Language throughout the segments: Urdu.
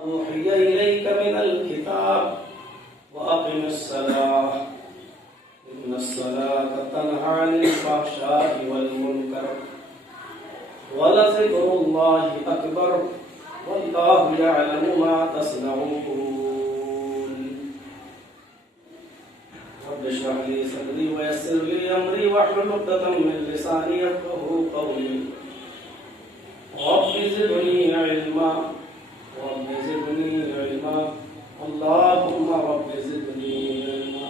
أوحي إليك من الكتاب وأقم الصلاة إن الصلاة تنهى عن الفحشاء والمنكر ولذكر الله أكبر والله يعلم ما تصنعون رب اشرح لي صدري ويسر لي أمري واحلل عقدة من لساني يفقهوا قولي رب زدني علما رب زدني علما اللهم رب زدني علما.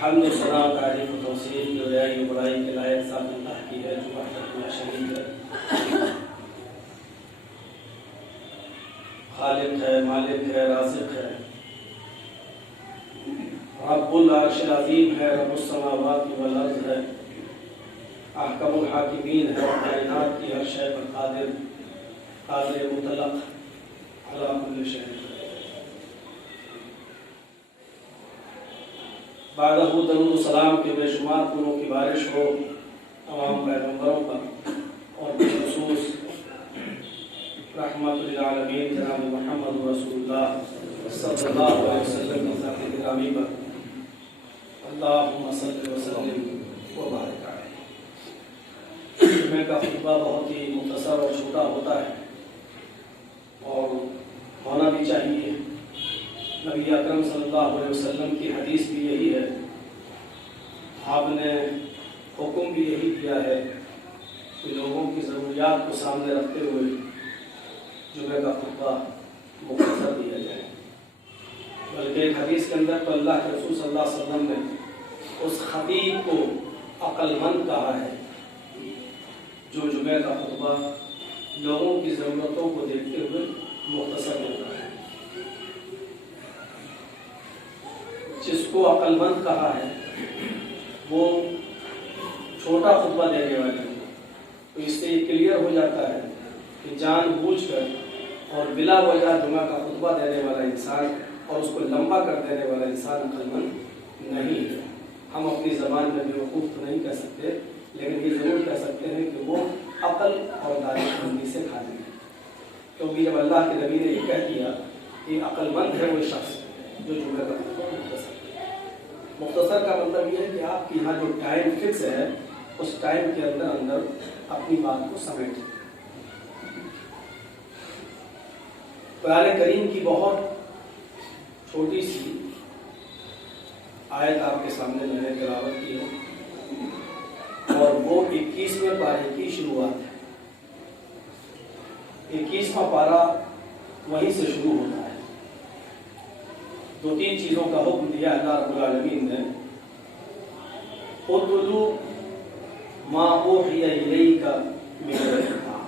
حمد و ثنا تعریف و توصیف کی رعائی و بڑائی کے لائق ذات اللہ کی ہے جو وحدت لا شریک ہے، خالق ہے، مالک ہے، رازق ہے، رب العرش العظیم ہے، رب السماوات والارض ہے، احکم الحاکمین ہے، کائنات کی ہر شے پر قادر، قادر مطلق علی کل شیء. بعدہ درود و سلام کے بے شمار پھولوں کی بارش ہو تمام پیغمبروں پر اور بالخصوص رحمت للعالمین جناب محمد رسول اللہ صلی اللہ علیہ وسلم کی ذات گرامی پر اللہم صلی وسلم و بارک علیہ. جمعہ کا خطبہ بہت ہی مختصر اور چھوٹا ہوتا ہے اور ہونا بھی چاہیے. نبی اکرم صلی اللہ علیہ وسلم کی حدیث بھی یہی ہے، آپ نے حکم بھی یہی دیا ہے کہ لوگوں کی ضروریات کو سامنے رکھتے ہوئے جمعہ کا خطبہ مختصر دیا جائے. بلکہ ایک حدیث کے اندر تو اللہ کے رسول صلی اللہ علیہ وسلم نے اس خطیب کو عقل مند کہا ہے جو جمعہ کا خطبہ لوگوں کی ضرورتوں کو دیکھتے ہوئے مختصر ہوتا ہے. جس کو عقل مند کہا ہے وہ چھوٹا خطبہ دینے والے ہیں، تو اس سے یہ کلیئر ہو جاتا ہے کہ جان بوجھ کر اور بلا وجہ جمعہ کا خطبہ دینے والا انسان اور اس کو لمبا کر دینے والا انسان عقل مند نہیں ہے. ہم اپنی زبان میں بیوقوف تو نہیں کہہ سکتے، لیکن یہ ضرور کہہ سکتے ہیں کہ وہ عقل اور دانش مندی سے خالی ہے. کیونکہ جب اللہ کے نبی نے یہ کہہ دیا کہ عقل مند ہے وہ شخص جو جمعہ کا خطبہ مختصر کا مطلب یہ ہے کہ آپ کے یہاں جو ٹائم فکس ہے اس ٹائم کے اندر اپنی بات کو سمیٹیں. قرآن کریم کی بہت چھوٹی سی آیت آپ کے سامنے میں نے تلاوت کی ہے اور وہ 21ویں پارے کی شروعات ہے. 21واں پارہ وہیں سے شروع ہوتا ہے. دو تین چیزوں کا حکم دیا اللہ رب العالمین نے. اتلو ما اوحی الیک من الکتاب،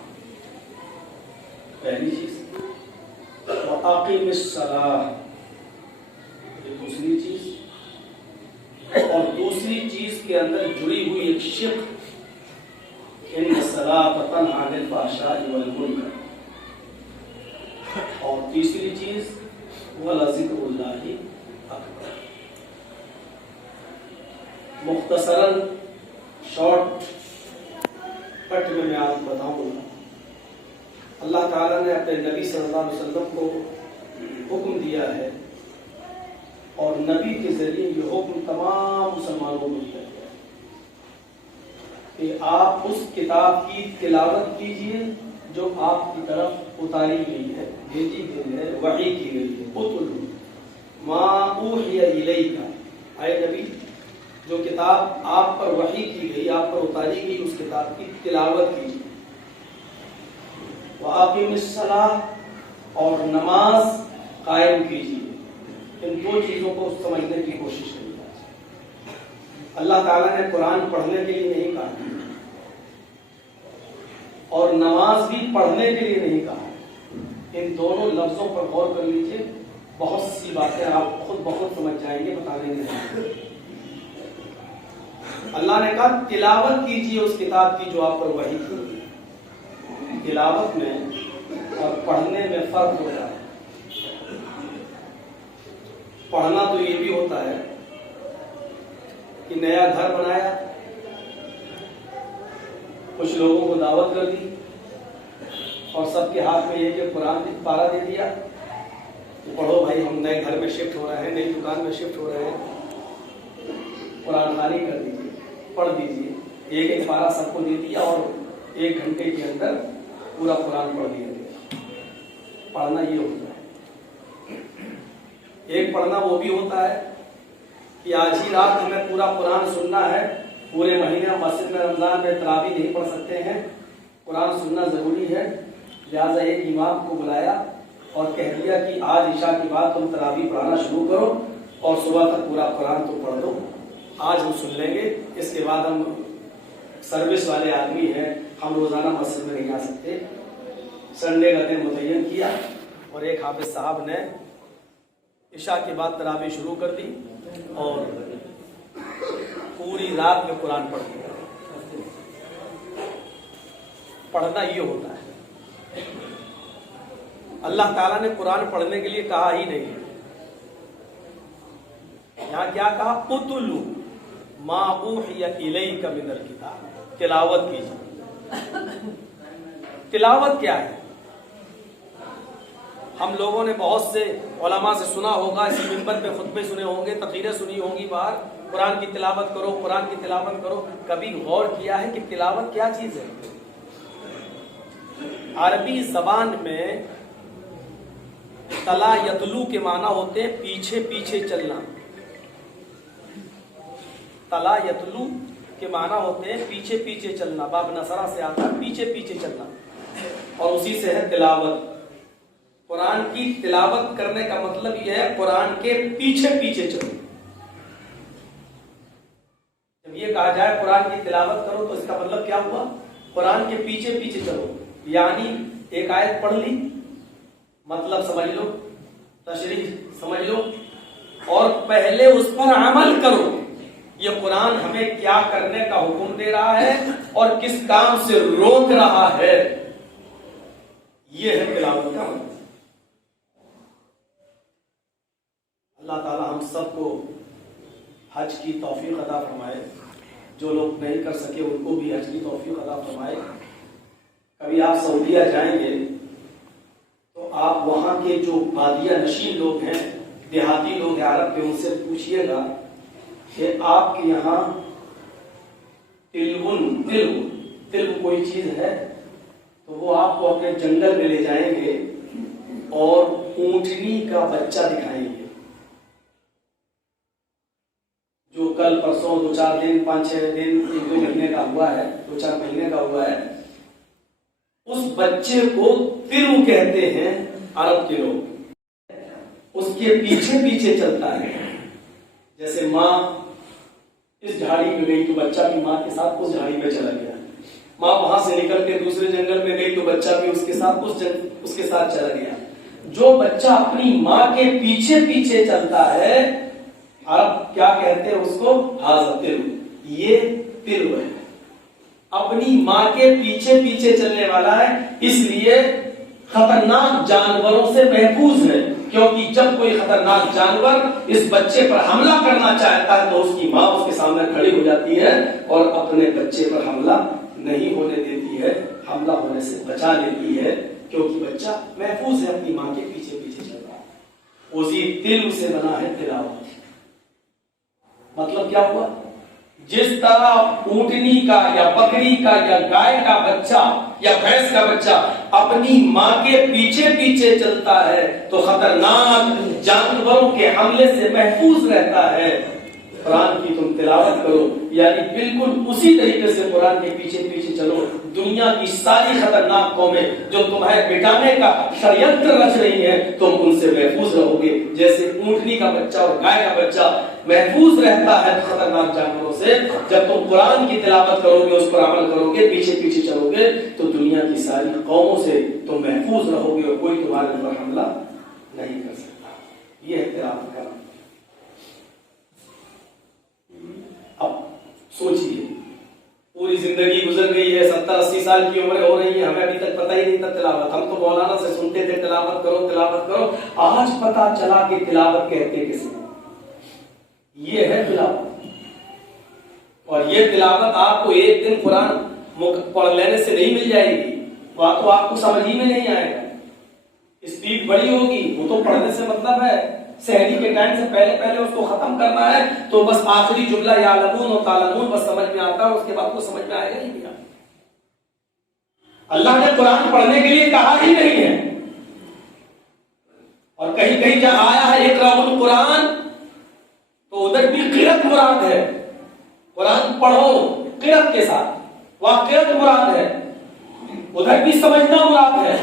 پہلی چیز. واقم الصلاۃ، یہ دوسری چیز. اور دوسری چیز کے اندر جڑی ہوئی ایک شق ان الصلاۃ تنہی عن الفحشاء والمنکر. اور تیسری چیز وَلَذِكْرُ اللَّهِ أَكْبَرُ. مختصراً شارٹ کٹ میں آپ بتاؤں گا. اللہ تعالیٰ نے اپنے نبی صلی اللہ علیہ وسلم کو حکم دیا ہے اور نبی کے ذریعے یہ حکم تمام مسلمانوں کو دیا گیا ہے کہ آپ اس کتاب کی تلاوت کیجئے جو آپ کی طرف اتاری گئی ہے، بھیجی گئی ہے، وحی کی گئی ہے. اتلو ما اوحی الیک، اے نبی جو کتاب آپ پر وحی کی گئی، آپ پر اتاری گئی، اس کتاب کی تلاوت کیجیے. واقم الصلاۃ، اور نماز قائم کیجیے. ان دو چیزوں کو سمجھنے کی کوشش کیجیے. اللہ تعالیٰ نے قرآن پڑھنے کے لیے نہیں کہا اور نماز بھی پڑھنے کے لیے نہیں کہا. ان دونوں لفظوں پر غور کر لیجئے، بہت سی باتیں آپ خود بخود سمجھ جائیں گے، بتانے نہیں. اللہ نے کہا تلاوت کیجئے اس کتاب کی جو آپ پر وحی کی. تلاوت میں اور پڑھنے میں فرق ہوتا ہے. پڑھنا تو یہ بھی ہوتا ہے کہ نیا گھر بنایا، کچھ لوگوں کو دعوت کر دی، اور سب کے ہاتھ میں یہ کہ قرآن پارا دے دیا، پڑھو بھائی، ہم نئے گھر میں شفٹ ہو رہے ہیں، نئی دکان میں شفٹ ہو رہے ہیں، قرآن خانی کر دیجیے، پڑھ دیجیے، ایک ایک پارا سب کو دے دیا اور 1 گھنٹے کے اندر پورا قرآن پڑھ دیا گیا۔ پڑھنا یہ ہوتا ہے۔ ایک پڑھنا وہ بھی ہوتا ہے کہ آج ہی رات ہمیں پورا قرآن سننا ہے، پورے مہینے مسجد میں رمضان میں تراویح نہیں پڑھ سکتے ہیں، قرآن سننا ضروری ہے، لہٰذا ایک امام کو بلایا اور کہہ دیا کہ آج عشاء کے بعد تم تراویح پڑھانا شروع کرو اور صبح تک پورا قرآن تو پڑھ دو، آج ہم سن لیں گے، اس کے بعد ہم سروس والے آدمی ہیں، ہم روزانہ مسجد میں نہیں آ سکتے۔ سنڈے کا دن متعین کیا اور ایک حافظ صاحب نے عشاء کے بعد تراویح شروع کر دی اور پوری رات میں قرآن پڑھ دیا۔ پڑھنا یہ ہوتا ہے۔ اللہ تعالیٰ نے قرآن پڑھنے کے لیے کہا ہی نہیں، یہاں کیا کہا؟ اتلو ما اوحی الیک من الکتاب، تلاوت کیجیے۔ تلاوت کیا ہے؟ ہم لوگوں نے بہت سے علماء سے سنا ہوگا، اسی منبر پہ خطبے سنے ہوں گے، تقریریں سنی ہوں گی، باہر قرآن کی تلاوت کرو، قرآن کی تلاوت کرو۔ کبھی غور کیا ہے کہ تلاوت کیا چیز ہے؟ عربی زبان میں تلا یتلو کے معنی ہوتے ہیں پیچھے پیچھے چلنا۔ تلا یتلو کے معنی ہوتے ہیں پیچھے پیچھے چلنا، باب نصرہ سے آتا ہے پیچھے پیچھے چلنا، اور اسی سے ہے تلاوت۔ قرآن کی تلاوت کرنے کا مطلب یہ ہے قرآن کے پیچھے پیچھے چلو۔ جب یہ کہا جائے قرآن کی تلاوت کرو تو اس کا مطلب کیا ہوا؟ قرآن کے پیچھے پیچھے چلو، یعنی ایک آیت پڑھ لی، مطلب سمجھ لو، تشریح سمجھ لو، اور پہلے اس پر عمل کرو۔ یہ قرآن ہمیں کیا کرنے کا حکم دے رہا ہے اور کس کام سے روک رہا ہے، یہ ہے تلاوت کا مطلب۔ اللہ تعالی ہم سب کو حج کی توفیق عطا فرمائے، جو لوگ نہیں کر سکے ان کو بھی حج کی توفیق عطا فرمائے۔ کبھی آپ سعودیہ جائیں گے تو آپ وہاں کے جو بادیہ نشین لوگ ہیں، دیہاتی لوگ ہیں عرب کے، ان سے پوچھئے گا کہ آپ کے یہاں تلو کوئی چیز ہے، تو وہ آپ کو اپنے جنگل میں لے جائیں گے اور اونٹنی کا بچہ دکھائیں گے، جو کل پرسوں 2-4 دن 5-6 دن 1-2 مہینے کا ہوا ہے، 2-4 مہینے کا ہوا ہے، اس بچے کو تلو کہتے ہیں عرب کے لوگ۔ اس کے پیچھے پیچھے چلتا ہے، جیسے ماں اس جھاڑی میں گئی تو بچہ بھی ماں کے ساتھ اس جھاڑی میں چلا گیا، ماں وہاں سے نکل کے دوسرے جنگل میں گئی تو بچہ بھی اس کے ساتھ چلا گیا۔ جو بچہ اپنی ماں کے پیچھے پیچھے چلتا ہے، عرب کیا کہتے ہیں اس کو؟ ھذا تلو، یہ تلو ہے، اپنی ماں کے پیچھے پیچھے چلنے والا ہے، اس لیے خطرناک جانوروں سے محفوظ ہے، کیونکہ جب کوئی خطرناک جانور اس بچے پر حملہ کرنا چاہتا ہے تو اس کی ماں اس کے سامنے کھڑی ہو جاتی ہے اور اپنے بچے پر حملہ نہیں ہونے دیتی ہے، حملہ ہونے سے بچا لیتی ہے، کیونکہ بچہ محفوظ ہے، اپنی ماں کے پیچھے پیچھے چل رہا ہے۔ اسی تلو سے بنا ہے تلاوت۔ مطلب کیا ہوا؟ جس طرح اونٹنی کا یا بکری کا یا گائے کا بچہ یا بھینس کا بچہ اپنی ماں کے پیچھے پیچھے چلتا ہے تو خطرناک جانوروں کے حملے سے محفوظ رہتا ہے، قرآن کی تم تلاوت کرو، یعنی بالکل اسی طریقے سے قرآن کے پیچھے پیچھے چلو۔ دنیا کی ساری خطرناک قومیں جو تمہیں مٹانے کا ષڑینتر رچ رہی ہیں، تم ان سے محفوظ رہو گے، جیسے اونٹنی کا بچہ اور گائے کا بچہ محفوظ رہتا ہے خطرناک جانوروں سے۔ جب تم قرآن کی تلاوت کرو گے، اس پر عمل کرو گے، پیچھے پیچھے چلو گے، تو دنیا کی ساری قوموں سے تم محفوظ رہو گے اور کوئی تمہارے اوپر حملہ نہیں کر سکتا۔ یہ ہے تلاوت کا۔ اب سوچئے، پوری زندگی گزر گئی ہے، 70-80 سال کی عمریں ہو رہی ہیں، ہمیں ابھی تک پتہ ہی نہیں تھا تلاوت۔ ہم تو مولانا سے سنتے تھے تلاوت کرو تلاوت کرو، آج پتہ چلا کہ تلاوت کہتے کسے۔ یہ ہے تلاوت، اور یہ تلاوت آپ کو ایک دن قرآن پڑھ لینے سے نہیں مل جائے گی، تو آپ کو سمجھ ہی میں نہیں آئے گا، اسپیڈ بڑی ہوگی، وہ تو پڑھنے سے مطلب ہے سحری کے ٹائم سے پہلے اس کو ختم کرنا ہے، تو بس آخری جملہ یعلمون اور تعلمون بس سمجھ میں آتا ہے، اس کے بعد کو سمجھ میں آئے گا ہی نہیں۔ اللہ نے قرآن پڑھنے کے لیے کہا ہی نہیں ہے، اور کہیں کہیں جہاں آیا ہے اقرأوا القرآن تو ادھر بھی قرأت مراد ہے، قرآن پڑھو قرأت کے ساتھ، وہاں قرأت مراد ہے، ادھر بھی سمجھنا مراد ہے،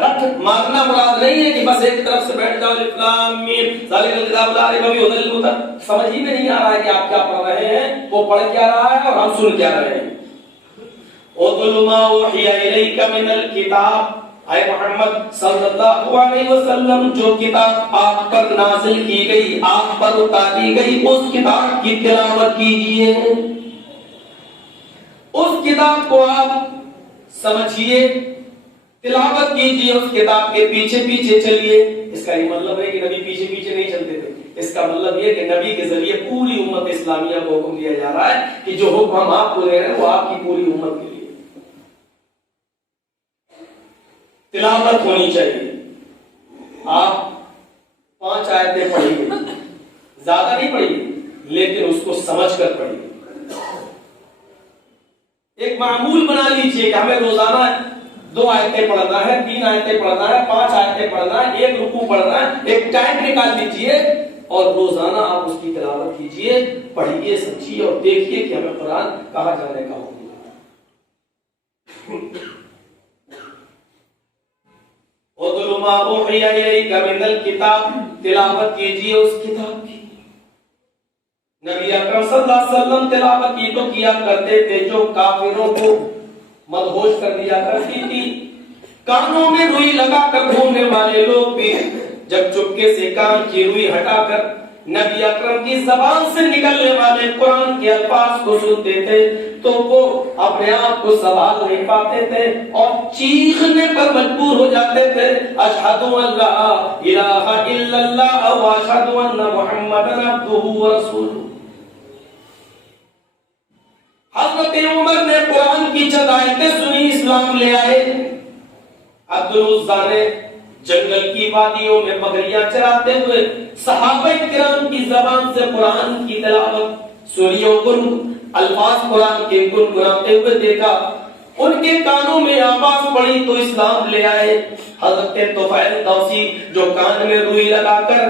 رٹ مارنا مراد نہیں ہے کہ بس ایک طرف سے بیٹھ جاؤ الف لام میم ذالک الکتاب لا ریب فیہ ھدی للمتقین، سمجھ ہی میں نہیں آ رہا ہے کہ آپ کیا پڑھ رہے ہیں، وہ پڑھ کیا رہا ہے اور ہم سن کیا رہے ہیں۔ اُتْلُ مَا أُوحِیَ إِلَيْکَ مِنَ الْکِتَابِ، اے محمد صلی اللہ علیہ وسلم جو کتاب آپ پر نازل کی گئی، آپ پر اتاری گئی، اس کتاب کی تلاوت کیجئے، اس کتاب کو آپ سمجھیے، تلاوت کیجئے، اس کتاب کے پیچھے پیچھے چلیے۔ اس کا یہ مطلب ہے کہ نبی پیچھے پیچھے نہیں چلتے تھے، اس کا مطلب یہ کہ نبی کے ذریعے پوری امت اسلامیہ کو حکم دیا جا رہا ہے کہ جو حکم ہم آپ کو دے رہے ہیں وہ آپ کی پوری امت کے لیے تلاوت ہونی چاہیے۔ آپ 5 آیتیں پڑھیں گے، زیادہ نہیں پڑھیں گے، لیکن اس کو سمجھ کر پڑھیں گے۔ ایک معمول بنا لیجئے کہ ہمیں روزانہ 2 آیتیں پڑھنا ہے، 3 آیتیں پڑھنا ہے، 5 آیتیں پڑھنا ہے، 1 رکوع پڑھنا ہے، ایک ٹائم نکال لیجئے اور روزانہ آپ اس کی تلاوت کیجئے، پڑھیے، سمجھیے اور دیکھیے کہ ہمیں قرآن کہاں جانے کا حکم ہے۔ اُتْلُ مَا أُوحِیَ إِلَيْکَ مِنَ الْکِتَابِ، تلاوت کیجئے اس کتاب کی۔ نبی اکرم صلی اللہ علیہ وسلم تلاوت کی تو کیا کرتے تھے جو کافروں کو مدہوش کر دیا کرتی تھی، کانوں میں روئی لگا کر گھومنے والے لوگ بھی جب چپکے سے کان کی روئی ہٹا کر نبی اکرم کی زبان سے نکلنے والے قرآن کے الفاظ کو سنتے تھے تو وہ اپنے آپ کو سنبھال نہیں پاتے تھے اور چیخنے پر مجبور ہو جاتے تھے، اشہد ان لا الہ الا اللہ و اشہد ان محمدا عبدہ ورسولہ۔ حضرت عمر نے قرآن کی چند آیتیں سنی، اسلام لے آئے۔ عبد العزیٰ نے جنگل کی وادیوں میں بکریاں چراتے ہوئے صحابہ کرام کی زبان سے قرآن کی تلاوت سنی اور الفاظ قرآن کے گنگناتے ہوئے دیکھا، ان کے کانوں میں آواز پڑی تو اسلام لے آئے۔ حضرت طفیل دوسی جو کان میں روئی لگا کر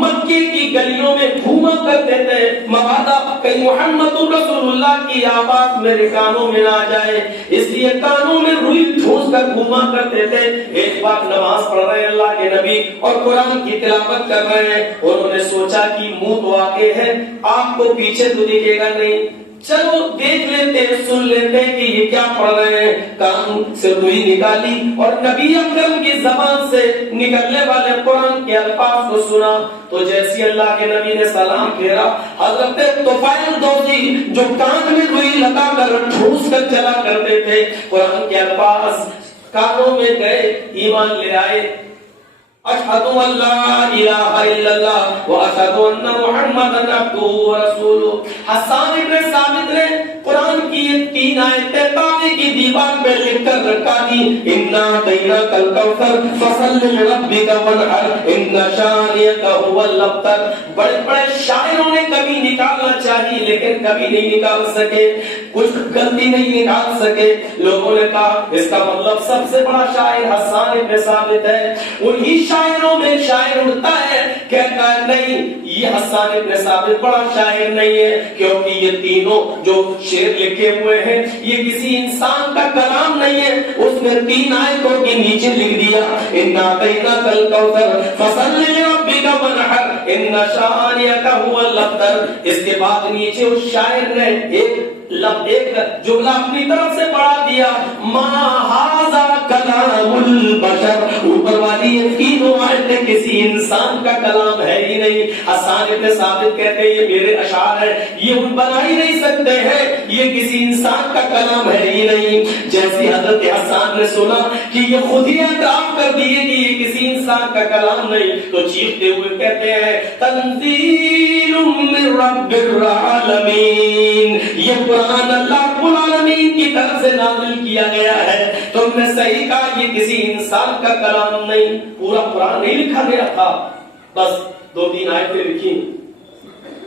مکے کی گلیوں میں گھوما کرتے تھے مبادا کہیں محمد رسول اللہ کی آواز میرے کانوں میں نہ جائے، اس لیے کانوں میں روئی ٹھوس کر گھوما کرتے تھے۔ ایک بار نماز پڑھ رہے اللہ کے نبی اور قرآن کی تلاوت کر رہے ہیں، انہوں نے سوچا کہ منہ تو آگے ہے، آپ کو پیچھے تو دکھے گا نہیں، چلو دیکھ لیتے ہیں، سن لیتے ہیں کہ یہ کیا پڑھ رہے ہیں۔ کان سے روئی نکالی اور نبی اکرم کی زبان سے نکلنے والے قرآن کے الفاظ کو سنا تو جیسی اللہ کے نبی نے سلام پھیرا، حضرت طفیل دوسی جو کان میں روئی لگا کر ٹھوس کر چلا کرتے تھے، قرآن کے الفاظ کانوں میں گئے، ایمان لے آئے۔ اشہد ان لا الہ الا اللہ و اشہد ان محمدا عبدہ ورسولہ۔ حسان ابن ثابت نے قرآن کی یہ 3 آیتیں کعبے کی دیوار پہ لکھ کر رکھا تھی، انا اعطیناک الکوثر فصل لربک وانحر ان شانئک ھو الابتر۔ بڑے بڑے شاعروں نے کبھی نکالنا چاہی لیکن کبھی نہیں نکال سکے، کچھ غلطی نہیں نکال سکے۔ لوگوں نے کہا اس کا مطلب سب سے بڑا شاعر حسان ابن ثابت ہے، انہی شاعروں میں شاعر اڑتا ہے، کہتا ہے نہیں یہ حسان ابن ثابت بڑا شاعر نہیں ہے، کیونکہ یہ تینوں جو شعر لکھے ہوئے ہیں یہ کسی انسان کا کلام نہیں ہے۔ اس نے 3 آیتوں کے نیچے لکھ دیا انا اعطیناک الکوثر فصل لربک وانحر ان شانئک ھو الابتر۔ اس کے بعد نیچے اس شاعر نے ایک جملہ اپنی طرف سے پڑھا دیا، ما ھذا کلام البشر۔ اوپر والی یہ تینوں آیتیں کسی انسان کا کلام ہے ہی نہیں. حسان ابن ثابت کہتے ہیں یہ میرے اشعار ہیں, یہ ان بنا ہی نہیں سکتے ہیں, یہ کسی انسان کا کلام ہے ہی نہیں. جیسے حضرت حسان نے سنا کہ یہ خود ہی اعتراف کر دیے کہ یہ کسی انسان کا کلام نہیں, تو چیختے ہوئے کہتے ہیں تنزیل من رب العالمین, یہ قرآن اللہ رب العالمین کی طرف سے نازل کیا گیا ہے. تم نے صحیح کہا, یہ کسی انسان کا کلام نہیں. پورا قرآن نہیں لکھا گیا تھا, بس 2-3 آیتیں لکھی,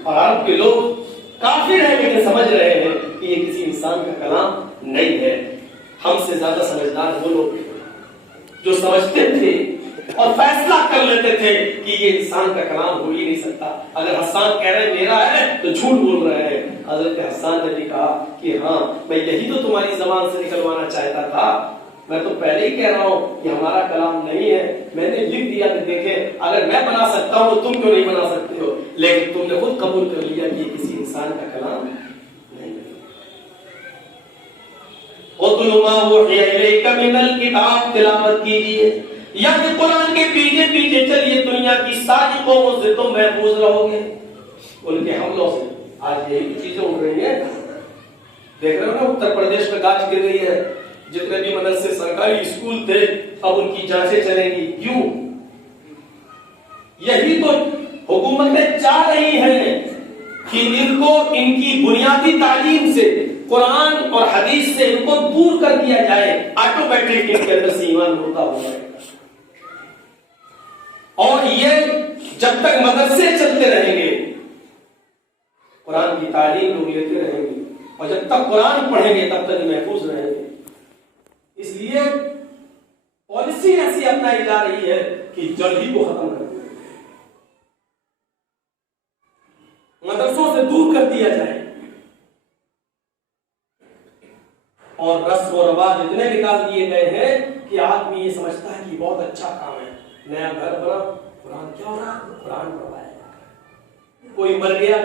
اور عرب کے لوگ کافر ہیں لیکن سمجھ رہے ہیں کہ یہ کسی انسان کا کلام نہیں ہے. ہم سے زیادہ سمجھدار وہ لوگ جو سمجھتے تھے اور فیصلہ کر لیتے تھے کہ یہ انسان کا کلام ہو ہی نہیں سکتا. اگر حسان کہہ رہے میرا ہے تو جھوٹ بول رہے ہیں. حضرت حسان نے بھی کہا کہ ہاں میں یہی تو تمہاری زبان سے نکلوانا چاہتا تھا, میں تو پہلے ہی کہہ رہا ہوں کہ ہمارا کلام نہیں ہے. میں نے لکھ دیا کہ دیکھیں اگر میں بنا سکتا ہوں تو تم کیوں نہیں بنا سکتے ہو, لیکن تم نے خود قبول کر لیا کہ یہ کسی انسان کا کلام نہیں. اُتْلُ مَا أُوحِيَ إِلَيْكَ مِنَ الْكِتَابِ, تلاوت کیجیے, یعنی قرآن کے پیچھے پیچھے چلیے, دنیا کی ساری قوموں سے تم محفوظ رہو گے ان کے حملوں سے. آج یہی چیزیں اڑ رہی ہیں, دیکھ رہے ہو نا اتر پردیش میں گاج گر رہی ہے. جتنے بھی مدرسے سرکاری اسکول تھے اب ان کی جانچیں چلیں گی. کیوں؟ یہی تو حکومتیں چاہ رہی ہیں کہ ان کو ان کی بنیادی تعلیم سے, قرآن اور حدیث سے ان کو دور کر دیا جائے. آٹومیٹک ان کے اندر سے ایمان ہوتا ہوگا, اور یہ جب تک مدرسے چلتے رہیں گے قرآن کی تعلیم لوگ لیتے رہیں گے, اور جب تک قرآن پڑھیں گے تب تک محفوظ رہیں گے. اس لیے پالیسی ایسی اپنائی جا رہی ہے کہ جلد ہی کو ختم کر دیا, مدرسوں سے دور کر دیا جائے, اور رسم و رواج اتنے نکال دیے گئے ہیں کہ آدمی یہ سمجھتا ہے کہ بہت اچھا کام ہے. نیا گھر بنا, قرآن کیا ہو رہا, قرآن پڑھوایا. کوئی مر گیا,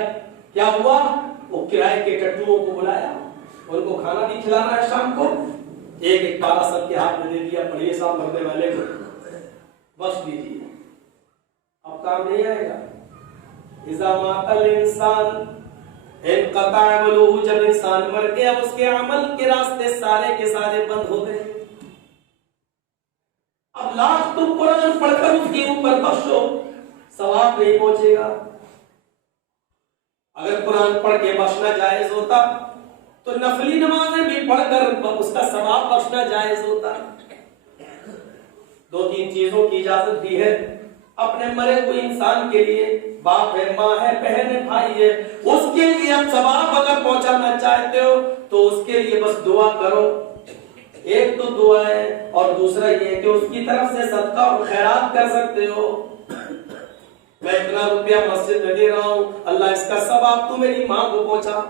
کیا ہوا, وہ کرائے کے ٹٹوؤں کو بلایا, ان کو کھانا بھی کھلانا ہے شام کو, ایک پارا سب کے ہاتھ میں دے دیا, پڑھیے صاحب مرنے والے کو بس دیجیے, اب کام نہیں آئے گا. اذا مات الانسان انقطع عمله, جب انسان مر گیا اس کے عمل کے راستے سارے کے سارے بند ہو گئے. اب لاکھ تم قرآن پڑھ کر اس کے اوپر بخشو, ثواب نہیں پہنچے گا. اگر قرآن پڑھ کے بخشنا جائز ہوتا تو نفلی نمازیں بھی پڑھ کر اس کا ثواب بخشنا جائز ہوتا. 2-3 چیزوں کی اجازت دی ہے اپنے مرے ہوئے انسان کے لیے, باپ ہے, ماں ہے, بہن ہے, بھائی ہے, اس کے لیے اب ثواب اگر پہنچانا چاہتے ہو تو اس کے لیے بس دعا کرو. ایک تو دعا ہے, اور دوسرا یہ کہ اس کی طرف سے صدقہ اور خیرات کر سکتے ہو. میں اتنا روپیہ مسجد میں دے رہا ہوں, اللہ اس کا ثواب تو میری ماں کو پہنچا,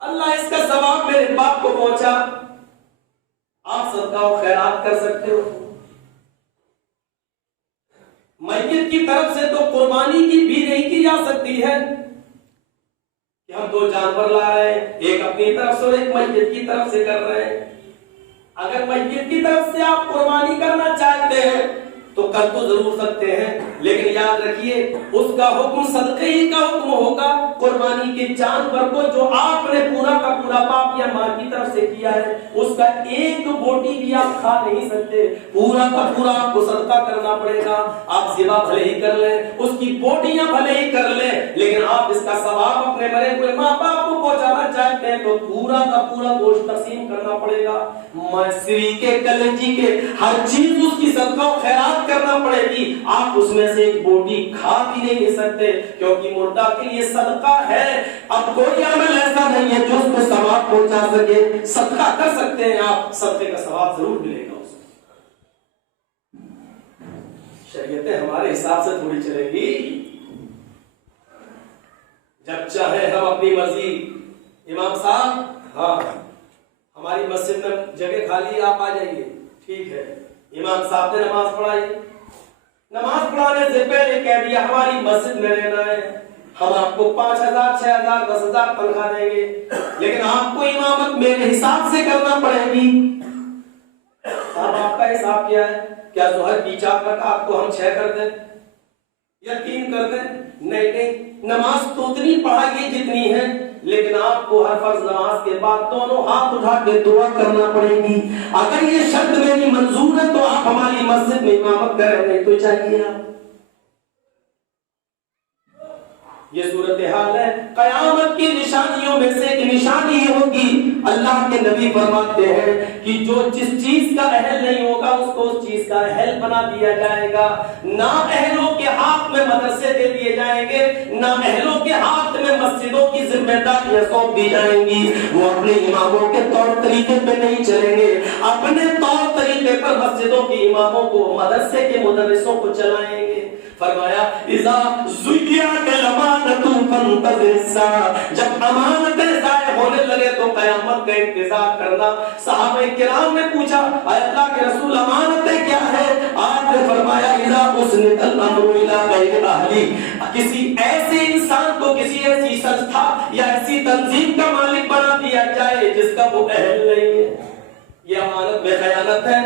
اللہ اس کا ثواب میرے باپ کو پہنچا. آپ صدقہ اور خیرات کر سکتے ہو. میت کی طرف سے تو قربانی کی بھی نہیں کی جا سکتی ہے کہ ہم 2 جانور لا رہے ہیں, ایک اپنی طرف سے اور ایک میت کی طرف سے کر رہے ہیں. اگر میت کی طرف سے آپ قربانی کرنا چاہتے ہیں تو کر تو ضرور سکتے ہیں, لیکن یاد رکھیے اس کا حکم صدقے ہی کا حکم ہوگا. قربانی کے جانور کو جو آپ نے پورا کا پورا باپ یا ماں کی طرف سے کیا ہے اس کا ایک بوٹی بھی آپ کھا نہیں سکتے, پورا کا پورا آپ کو صدقہ کرنا پڑے گا. آپ ذبح بھلے ہی کر لیں, اس کی بوٹیاں بھلے ہی کر لیں, لیکن آپ اس کا ثواب اپنے مرے ہوئے ماں باپ کو پہنچانا چاہتے ہیں تو پورا کا پورا گوشت تقسیم کرنا پڑے گا. مصری کے کلیجی کے ہر چیز اس کی صدقہ و خیرات کرنا پڑے گی. آپ اس میں سے ایک بوٹی کھا بھی نہیں لے سکتے کیونکہ مردہ کے لیے صدقہ ہے. اب کوئی عمل ایسا نہیں ہے جو اس کو ثواب پہنچا سکے. صدقہ کر سکتے ہیں آپ, صدقے کا ثواب ضرور ملے گا. شریعتیں ہمارے حساب سے تھوڑی چلے گی. جب چاہے ہم اپنی مرضی, امام صاحب ہاں ہماری مسجد میں جگہ خالی, آپ آ جائیے, ٹھیک ہے. امام صاحب نے نماز پڑھائی, نماز پڑھانے سے پہلے کہہ دیا ہماری مسجد میں رہنا ہے, ہم آپ کو 5,000 6,000 10,000 تنخواہ دیں گے, لیکن آپ کو امامت میرے حساب سے کرنا پڑے گی. اب آپ کا حساب کیا ہے؟ کیا ظہر کی 4 رکعت کو ہم 6 کر دیں یا 3 کر دیں؟ نہیں، نماز تو اتنی پڑھائیے جتنی ہے، لیکن آپ کو ہر فرض نماز کے بعد دونوں ہاتھ اٹھا کے دعا کرنا پڑے گی۔ اگر یہ شرط میری منظور ہے تو آپ ہماری مسجد میں امامت کریں، نہیں تو چاہیے آپ۔ یہ صورتحال ہے۔ قیامت کی نشانیوں میں سے ایک نشانی یہ ہوگی، اللہ کے نبی فرماتے ہیں کہ جو جس چیز کا اہل نہیں ہوگا اس کو اس چیز کا اہل بنا دیا جائے گا۔ نا اہلوں کے ہاتھ میں مدرسے دے دیے جائیں گے، نا اہلوں کے ہاتھ میں مسجدوں کی ذمہ داریاں سونپ دی جائیں گی۔ وہ اپنے اماموں کے طور طریقے پہ نہیں چلیں گے، اپنے طور طریقے پر مسجدوں کے اماموں کو، مدرسے کے مدرسوں کو چلائیں گے۔ فرمایا اذا ضیعت الامانۃ فانتظر الساعۃ، جب امانتیں ضائع ہونے لگے تو قیامت کا انتظار کرنا۔ صحابہ کرام نے پوچھا اے اللہ کے رسول امانتیں کیا ہے؟ آپ نے فرمایا اذا اسند الامر الی غیر اہلی، کسی ایسے انسان کو کسی ایسی سنستھا یا ایسی تنظیم کا مالک بنا دیا جائے جس کا وہ اہل نہیں ہے۔ یہ امانت میں خیانت ہے۔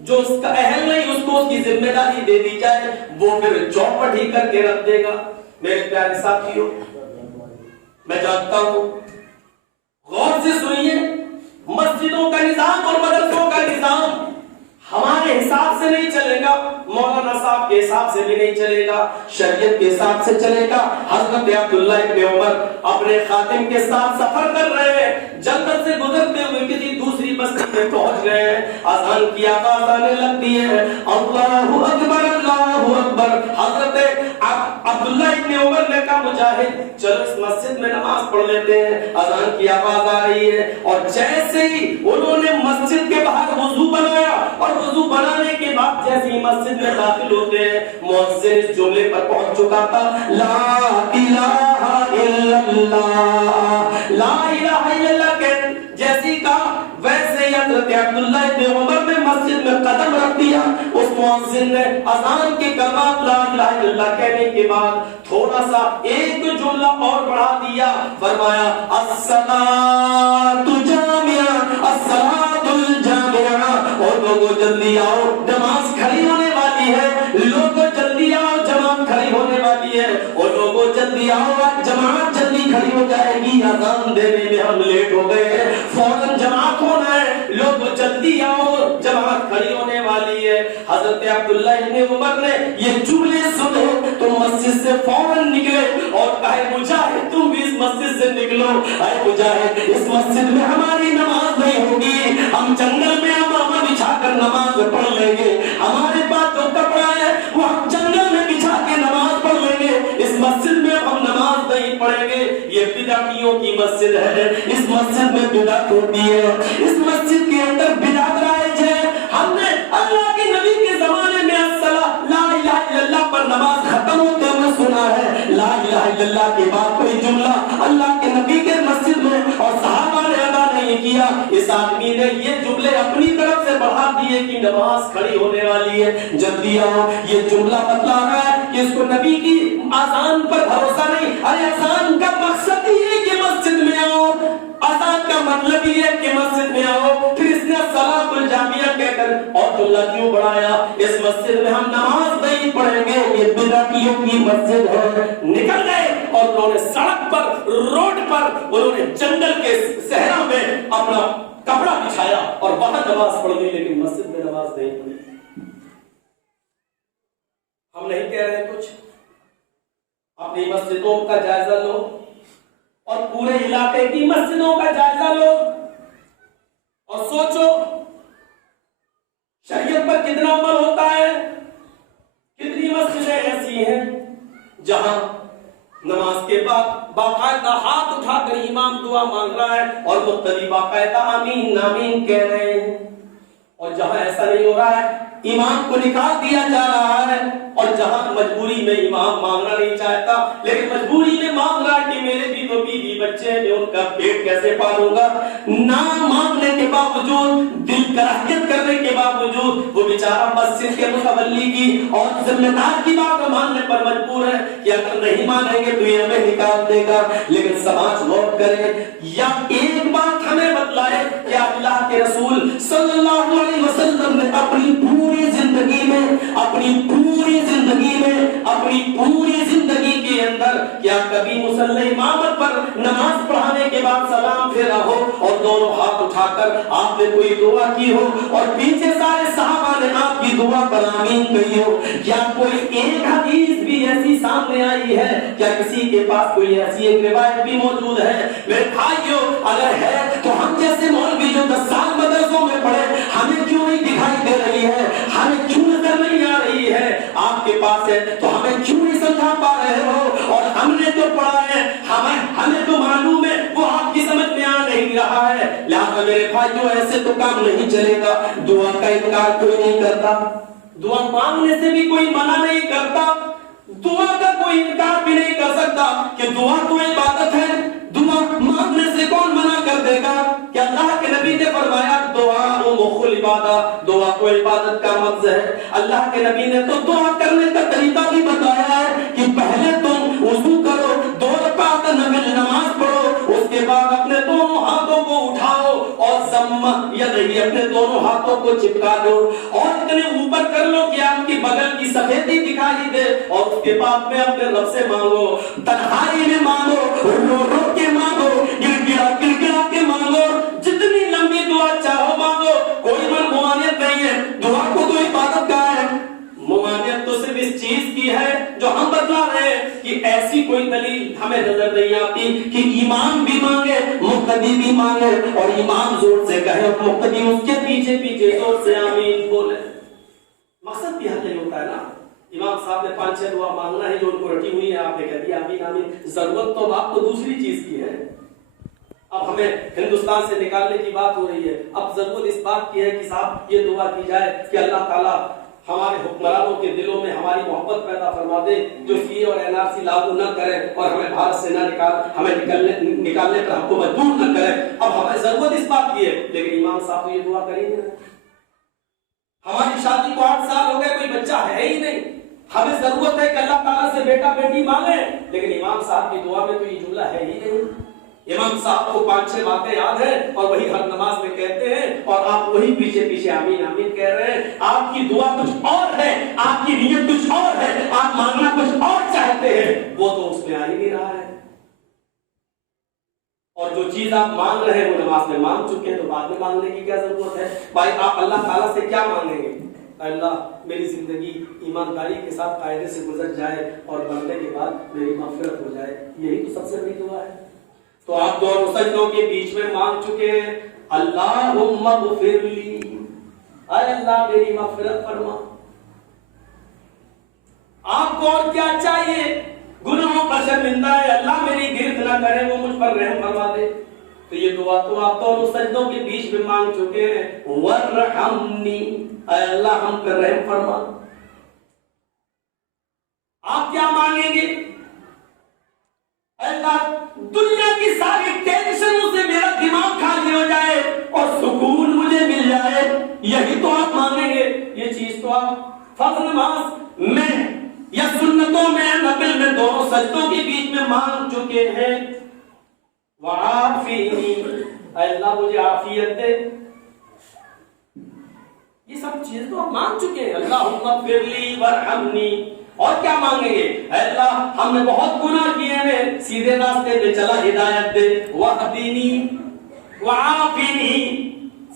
جو اس کا اہل نہیں اس کو اس کی ذمہ داری دے دی جائے، وہ پھر چوپٹ ہی کر کے رکھ دے گا۔ میرے پیارے ساتھیوں، میں جانتا ہوں، غور سے سنیے، مسجدوں کا نظام اور مدرسوں کا نظام ہمارے حساب سے نہیں چلے گا، مولانا صاحب کے حساب سے بھی نہیں چلے گا، شریعت کے حساب سے چلے گا۔ حضرت عبداللہ ابن عمر اپنے خادم کے ساتھ سفر کر رہے ہیں، جنگل سے گزرتے ہوئے کسی دوسری بستی میں پہنچ گئے ہیں، اذان کی آواز آنے لگتی ہے، اللہ اکبر اللہ اکبر۔ حضرت عبداللہ ابن عمر نے کہا مجاہد چلو اس مسجد میں نماز پڑھ لیتے ہیں، اذان کی آواز آ رہی ہے۔ اور جیسے ہی انہوں نے مسجد کے باہر وضو بنایا اور وضو بنانے کے بعد جیسے ہی مسجد میں داخل ہوتے ہیں، مؤذن اس جملے پر پہنچ چکا تھا، لا الہ الا اللہ، لا الہ الا اللہ کہ جیسی کہا ویسے ہی حضرت عبداللہ ابن عمر نے مسجد میں قدم رکھ دیا۔ اس مؤذن نے اذان کے کلمات لا الہ الا اللہ کہنے کے بعد تھوڑا سا ایک جملہ اور بڑھا دیا، فرمایا الصلاۃ جامعہ، الصلاۃ الجامعہ، اور لوگوں جلدی آؤ نماز کھڑی ہونے والی ہے، لوگوں جلدی آؤ جماعت کھڑی ہونے والی ہے، اور لوگوں جلدی آؤ جماعت جلدی کھڑی ہو جائے گی، اذان دینے میں ہم لیٹ ہو گئے ہیں، فوراً جماعت ہونا ہے، لوگوں جلدی آؤ جماعت کھڑی ہونے والی ہے۔ حضرت عبداللہ ابن عمر نے یہ جملے سنے تو مسجد سے فوراً نکلے اور کہے مجاہد تم بھی اس مسجد سے نکلو، اے مجاہد اس مسجد میں ہماری نماز نہیں ہوگی، ہم جنگل میں امامہ بچھا کر نماز پڑھ لیں گے، ہمارے پاس جو کپڑا ہے وہ ہم جنگل میں بچھا کے نماز پڑھ لیں گے، اس مسجد میں ہم نماز نہیں پڑھیں گے، یہ بدعتیوں کی مسجد ہے، اس مسجد میں بدعت ہوتی ہے، اس مسجد کے اندر بدعت رائج ہے۔ ہم نے اللہ کے نبی کے زمانے میں الصلاۃ لا الہ الا اللہ پر نماز ختم ہوتے ہوئے سنا ہے، لا الہ الا اللہ کے بعد کوئی جملہ اللہ کے نبی کے مسجد میں اور صحابہ نے ادا نہیں کیا۔ اس آدمی نے یہ جملے اپنی طرف سے بڑھا دیے کہ نماز کھڑی ہونے والی ہے، جلدی آؤ۔ یہ جملہ بتلا رہا ہے کہ اس کو نبی کی اذان پر بھروسہ نہیں، ارے اذان کا مقصد ہی ہے کہ مسجد میں آؤ، اذان کا مطلب یہ ہے کہ مسجد میں آؤ، پھر اس نے صلاۃ الجامعہ کہہ کر اور جملہ کیوں بڑھایا؟ اس مسجد میں ہم نماز نہیں پڑھیں گے، یہ بدعتیوں کی مسجد ہے۔ نکل گئے اور انہوں نے سڑک پر، روڈ پر، انہوں نے جنگل کے صحرا میں اپنا کپڑا بچھایا اور وہاں نماز پڑھ لی، لیکن مسجد میں نماز نہیں پڑھی۔ ہم نہیں کہہ رہے کچھ، اپنی مسجدوں کا جائزہ لو اور پورے علاقے کی مسجدوں کا جائزہ لو اور سوچو شریعت پر کتنا عمل ہوتا ہے، کتنی مسجدیں ایسی ہیں جہاں نماز کے بعد باقاعدہ ہاتھ اٹھا کر امام دعا مانگ رہا ہے اور مقتدی باقاعدہ آمین آمین کہہ رہے ہیں، اور جہاں ایسا نہیں ہو رہا ہے امام کو نکال دیا جا رہا ہے، اور جہاں مجبوری میں امام مانگنا نہیں چاہتا لیکن مجبوری میں مانگ رہا ہے کہ میرے بھی تو بیوی بچے ہیں، میں ان کا پیٹ کیسے پالوں گا، نہ مانگنے کے باوجود، دل کراہیت کرنے کے باوجود وہ بیچارہ مسجد کے متولی کی اور ذمہ دار کی بات ماننے پر مجبور ہے کہ اگر نہیں مانیں گے تو یہ ہمیں نکال دے گا۔ لیکن سماج غور کرے یا ایک بات ہمیں بتلائے کہ اللہ کے رسول صلی اللہ علیہ وسلم نے اپنی پوری زندگی کے اندر کیا کبھی مصلی امامت پر نماز پڑھانے کے بعد سلام پھیرا ہو اور دونوں ہاتھ اٹھا کر آپ نے کوئی دعا کی ہو اور پیچھے سارے صحابہ نے آپ کی دعا پر آمین کہی ہو؟ کیا کوئی ایک حدیث بھی ایسی سامنے آئی ہے؟ کیا کسی کے پاس کوئی ایسی ایک روایت بھی موجود ہے؟ میرے بھائیو اگر ہے تو ہم جیسے مولوی جو 10 سال مدرسوں میں پڑھے ہمیں کیوں نہیں دکھائی دے رہی ہے؟ ہمیں کیوں نظر نہیں آ رہی ہے؟ آپ کے پاس ہے تو ہمیں کیوں نہیں سمجھا پا رہے ہو؟ اور ہم نے تو پڑھا ہے، ہمیں تو معلوم ہے، وہ آپ کی سمجھ میں آ نہیں رہا ہے۔ لہٰذا میرے بھائیو ایسے تو کام نہیں چلے گا۔ دعا کا انکار کوئی نہیں کرتا، دعا مانگنے سے بھی کوئی منع نہیں کرتا، دعا کا کوئی انکار بھی نہیں کر سکتا کہ دعا تو عبادت ہے، دعا مانگنے سے کون منع کر دے گا؟ کہ اللہ کے نبی نے فرمایا دعا مخ العبادہ، دعا کو عبادت کا مغز ہے۔ اللہ کے نبی نے تو دعا کرنے کا طریقہ بھی بتایا ہے کہ پہلے تم وضو کرو، 2 رکعت نفل نماز پڑھو، اس کے بعد اپنے دونوں ہاتھوں کو اٹھاؤ اور ضم یدیہ اپنے دونوں ہاتھوں کو چپکا دو اور اتنے اوپر کر لو کہ آپ کی بغل کی سفیدی دکھائی دے، اور اس کے بعد میں اپنے رب سے مانگو، تنہائی میں مانگو، رو رو کے مانگو، گڑ گڑا کے مانگو، جتنی لمبی دعا چاہو مانگو، کوئی ممانعت نہیں ہے۔ دعا کو تو عبادت کا ہے، ممانعت تو صرف اس چیز کی ہے جو ہم بتلا رہے ہیں کہ ایسی کوئی دلیل ہمیں نظر نہیں آتی کہ امام بھی مانگے مقتدی بھی مانگے اور امام زور سے کہے اور مقتدی اس کے پیچھے پیچھے زور سے آمین بولے۔ مقصد بھی حل نہیں ہوتا ہے نا۔ امام صاحب نے 5-6 دعا مانگنا ہے جو ان کو رٹی ہوئی ہے، آپ نے کہہ دیا آمین آمین۔ ضرورت تو آپ کو دوسری چیز کی ہے۔ اب ہمیں ہندوستان سے نکالنے کی بات ہو رہی ہے، اب ضرورت اس بات کی ہے کہ صاحب یہ دعا کی جائے کہ اللہ تعالیٰ ہمارے حکمرانوں کے دلوں میں ہماری محبت پیدا فرما دے، جو سی اور NRC لاگو نہ کرے اور ہمیں بھارت سے ہمیں نکالنے پر ہم کو مجبور نہ کرے۔ اب ہمیں ضرورت اس بات کی ہے، لیکن امام صاحب تو یہ دعا کریں گے۔ ہماری شادی کو 8 سال ہو گئے، کوئی بچہ ہے ہی نہیں، ہمیں ضرورت ہے کہ اللہ تعالیٰ سے بیٹا بیٹی مانگے، لیکن امام صاحب کی دعا میں تو یہ جملہ ہے ہی نہیں۔ امام صاحب کو 5-6 باتیں یاد ہیں اور وہی ہر نماز میں کہتے ہیں اور آپ وہی پیچھے پیچھے آمین آمین کہہ رہے ہیں۔ آپ کی دعا کچھ اور ہے، آپ کی نیت کچھ اور ہے، آپ مانگنا کچھ اور چاہتے ہیں، وہ تو اس میں آ ہی نہیں رہا ہے۔ اور جو چیز آپ مانگ رہے ہیں وہ نماز میں مانگ چکے ہیں، تو بعد میں مانگنے کی کیا ضرورت ہے؟ بھائی آپ اللہ تعالیٰ سے کیا مانگیں گے؟ اللہ میری زندگی ایمانداری کے ساتھ قاعدے سے گزر جائے اور مرنے کے بعد میری مغفرت ہو جائے، یہی تو سب سے بڑی دعا ہے۔ تو آپ دونوں سجدوں کے بیچ میں مانگ چکے ہیں اللہم اغفر لی، اے اللہ میری مغفرت فرما۔ آپ کو اور کیا چاہیے؟ گناہوں پر شرمندہ ہے، اللہ میری گرفت نہ کرے، وہ مجھ پر رحم فرما دے۔ تو یہ دعا تو آپ دونوں سجدوں کے بیچ میں مانگ چکے ہیں ورحمنی، اے اللہ ہم پر رحم فرما۔ آپ کیا مانگیں گے؟ اللہ دنیا کی ساری ٹینشنوں سے میرا دماغ خالی ہو جائے اور سکون مجھے مل جائے، یہی تو آپ مانگیں گے۔ یہ چیز تو آپ فرض نماز میں یا سنتوں میں نفل میں دونوں سجدوں کے بیچ میں مانگ چکے ہیں۔ وعافینی، اے اللہ مجھے عافیت دے، یہ سب چیز تو آپ مانگ چکے ہیں۔ اللہم اغفر لی ورحمنی، اور کیا مانگیں گے؟ اے اللہ ہم نے بہت گناہ کیے ہیں، سیدھے راستے پہ چلا ہدایت دے، وہدینی وعافینی،